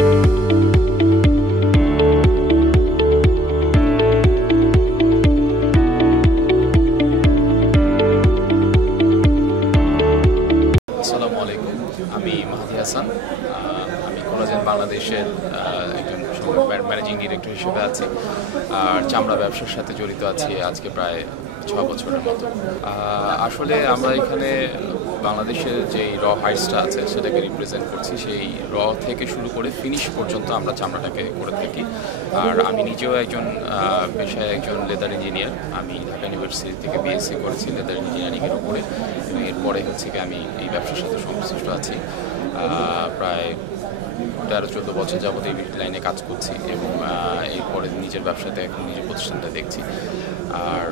আসসালামু আলাইকুম, আমি মাহাদি হাসান। আমি কোলাজেন বাংলাদেশের একজন ম্যানেজিং ডিরেক্টর হিসেবে আছি, আর চামড়া ব্যবসার সাথে জড়িত আছি আজকে প্রায় 6 বছরের মতো। আসলে আমরা এখানে বাংলাদেশের যেই র হাইটসটা আছে সেটাকে রিপ্রেজেন্ট করছি। সেই র থেকে শুরু করে ফিনিশ পর্যন্ত আমরা চামড়াটাকে করে থাকি। আর আমি নিজেও একজন পেশায় একজন লেদার ইঞ্জিনিয়ার। আমি ঢাকা ইউনিভার্সিটি থেকে বিএসসি করেছি লেদার ইঞ্জিনিয়ারিংয়ের উপরে। এরপরে হচ্ছে কি আমি এই ব্যবসার সাথে সংশ্লিষ্ট আছি। প্রায় 13-14 বছর যাবত এই লাইনে কাজ করছি এবং এরপরে নিজের ব্যবসাতে এখন নিজের প্রতিষ্ঠানটা দেখছি। আর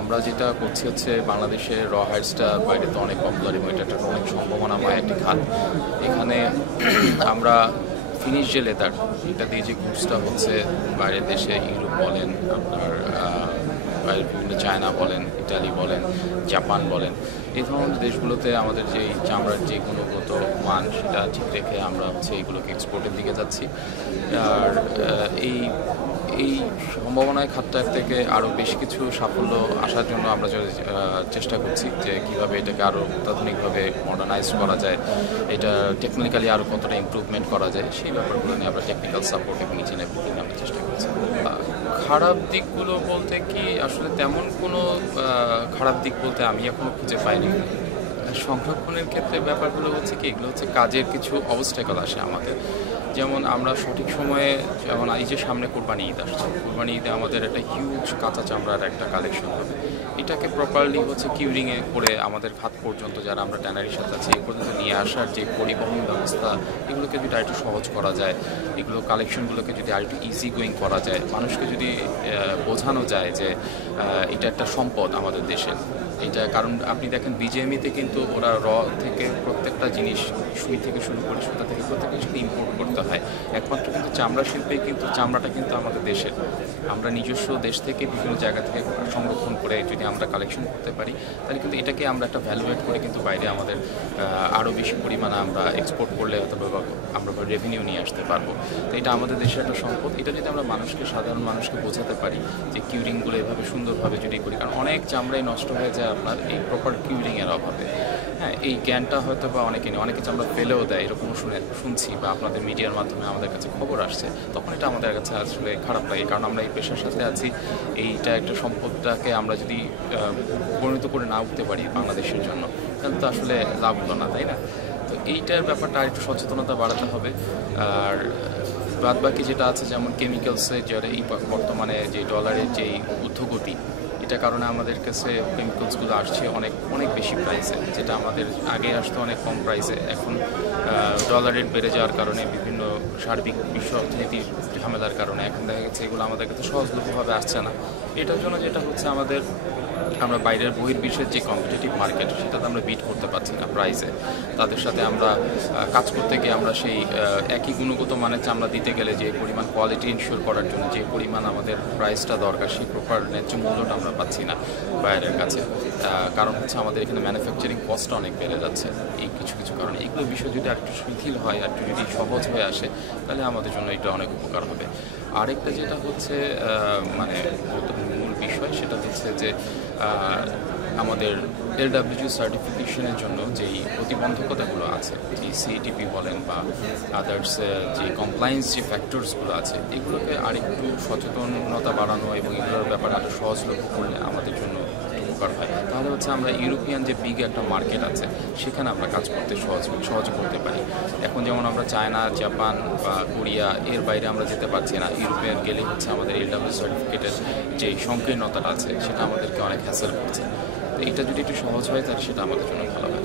আমরা যেটা করছি হচ্ছে বাংলাদেশের র হাইটসটা বাইরে তো অনেক পপুলার এবং এটা একটা অনেক সম্ভাবনাময় একটি খাত। এখানে আমরা ফিনিশ যে লেদার, এটা দিয়ে যে গুডসটা হচ্ছে বাইরের দেশে, ইউরোপ বলেন, আপনার বাইরের বিভিন্ন চায়না বলেন, ইটালি বলেন, জাপান বলেন, এই ধরনের দেশগুলোতে আমাদের যে চামড়ার যে গুণগত মান সেটা ঠিক রেখে আমরা হচ্ছে এইগুলোকে এক্সপোর্টের দিকে যাচ্ছি। আর এই সম্ভাবনায় খাতটা থেকে আরও বেশ কিছু সাফল্য আসার জন্য আমরা চেষ্টা করছি যে কীভাবে এটাকে আরও অত্যাধুনিকভাবে মডার্নাইজ করা যায়, এটা টেকনিক্যালি আরও কতটা ইমপ্রুভমেন্ট করা যায়, সেই ব্যাপারগুলো নিয়ে আমরা টেকনিক্যাল সাপোর্ট এবং ইচ অ্যান্ড এভরিথিং আমরা চেষ্টা করছি। খারাপ দিকগুলো বলতে কি আসলে তেমন কোনো খারাপ দিক বলতে আমি এখনও খুঁজে পাইনি। সংরক্ষণের ক্ষেত্রে ব্যাপারগুলো হচ্ছে কি, এগুলো হচ্ছে কাজের কিছু অবস্টাকল আসে আমাদের। যেমন আমরা সঠিক সময়ে, যেমন এই যে সামনে কোরবানি ঈদ আসছে, কোরবানি ঈদে আমাদের একটা হিউজ কাঁচা চামড়ার একটা কালেকশন হবে। এটাকে প্রপারলি হচ্ছে কিউরিংয়ে করে আমাদের খাত পর্যন্ত, যারা আমরা ট্যানারির সাথে আছি, এই পর্যন্ত নিয়ে আসার যে পরিবহন ব্যবস্থা, এগুলোকে যদি আরেকটু সহজ করা যায়, এগুলো কালেকশনগুলোকে যদি আরেকটু ইজি গোয়িং করা যায়, মানুষকে যদি বোঝানো যায় যে এটা একটা সম্পদ আমাদের দেশের। এটা কারণ আপনি দেখেন বিজেএমইতে কিন্তু ওরা র থেকে প্রত্যেকটা জিনিস, সুই থেকে শুরু করে সুতা থেকে প্রত্যেকটা জিনিস ইম্পোর্ট করতে হয়। একমাত্র কিন্তু চামড়া শিল্পে কিন্তু চামড়াটা কিন্তু আমাদের দেশের, আমরা নিজস্ব দেশ থেকে বিভিন্ন জায়গা থেকে সংরক্ষণ করে যদি আমরা কালেকশন করতে পারি, তাহলে কিন্তু এটাকে আমরা একটা ভ্যালুয়েট করে কিন্তু বাইরে আমাদের আরও বেশি পরিমাণে আমরা এক্সপোর্ট করলে হয়তো আমরা রেভিনিউ নিয়ে আসতে পারবো। তো এটা আমাদের দেশের একটা সম্পদ। এটা যদি আমরা মানুষকে, সাধারণ মানুষকে বোঝাতে পারি যে কিউরিংগুলো এভাবে সুন্দরভাবে যদি করি, কারণ অনেক চামড়াই নষ্ট হয়ে যায় আপনার এই প্রপার কিউরিংয়ের অভাবে। হ্যাঁ, এই জ্ঞানটা হয়তো বা অনেকে নেই, অনেকে চামড়া ফেলেও দেয়, এরকম শুনছি বা আপনাদের মিডিয়ার মাধ্যমে আমাদের কাছে খবর আসছে, তখন এটা আমাদের কাছে আসলে খারাপ লাগে। কারণ আমরা এই পেশার সাথে আছি, এইটা একটা সম্পদটাকে আমরা যদি পরিণত করে না উঠতে পারি বাংলাদেশের জন্য, তাহলে তো আসলে লাভ হলো না, তাই না? তো এইটার ব্যাপারটা আরেকটু সচেতনতা বাড়াতে হবে। আর বাদ বাকি যেটা আছে, যেমন কেমিক্যালসে যারা এই বর্তমানে যে ডলারের যেই ঊর্ধ্বগতি, এটা কারণে আমাদের কাছে কেমিক্যালসগুলো আসছে অনেক অনেক বেশি প্রাইসে, যেটা আমাদের আগে আসতো অনেক কম প্রাইসে। এখন ডলার রেট বেড়ে যাওয়ার কারণে, বিভিন্ন সার্বিক বিশ্ব অর্থনীতির ঝামেলার কারণে এখন দেখা গেছে এগুলো আমাদের কাছে সহজলভ্যভাবে আসছে না। এটার জন্য যেটা হচ্ছে, আমরা বাইরের বহির্বিশ্বের যে কম্পিটিটিভ মার্কেট, সেটাতে আমরা বিট করতে পারছি না প্রাইসে। তাদের সাথে আমরা কাজ করতে গিয়ে আমরা সেই একই গুণগত মানের চামড়া দিতে গেলে যে পরিমাণ কোয়ালিটি ইনশিওর করার জন্য যে পরিমাণ আমাদের প্রাইসটা দরকার, সেই প্রপার ন্যায্য মূল্যটা আমরা পাচ্ছি না বাইরের কাছে। কারণ হচ্ছে আমাদের এখানে ম্যানুফ্যাকচারিং কস্টটা অনেক বেড়ে যাচ্ছে এই কিছু কারণে। এগুলো বিষয় যদি একটু শিথিল হয়, একটু যদি সহজ হয়ে আসে, তাহলে আমাদের জন্য এটা অনেক উপকার হবে। আরেকটা যেটা হচ্ছে মানে মূল বিষয়, সেটা হচ্ছে যে আমাদের LWG সার্টিফিকেশনের জন্য যেই প্রতিবন্ধকতাগুলো আছে, যে CETP বলেন বা আদার্স যে কমপ্লায়েন্স যে ফ্যাক্টরসগুলো আছে, এগুলোকে আরেকটু সচেতনতা বাড়ানো এবং এগুলোর ব্যাপারে আরও সহজলভ্য করলে আমাদের জন্য উপকার হয়। তাহলে হচ্ছে আমরা ইউরোপিয়ান যে বিগ একটা মার্কেট আছে, সেখানে আমরা কাজ করতে সহজ করতে পারি। এখন যেমন আমরা চায়না, জাপান বা কোরিয়া, এর বাইরে আমরা যেতে পারছি না। ইউরোপিয়ান গেলে হচ্ছে আমাদের LWG সার্টিফিকেটের যে সংকীর্ণতাটা আছে, সেটা আমাদেরকে অনেক হ্যাসেল করছে। তো এটা যদি একটু সহজ হয়, তাহলে সেটা আমাদের জন্য ভালো হয়।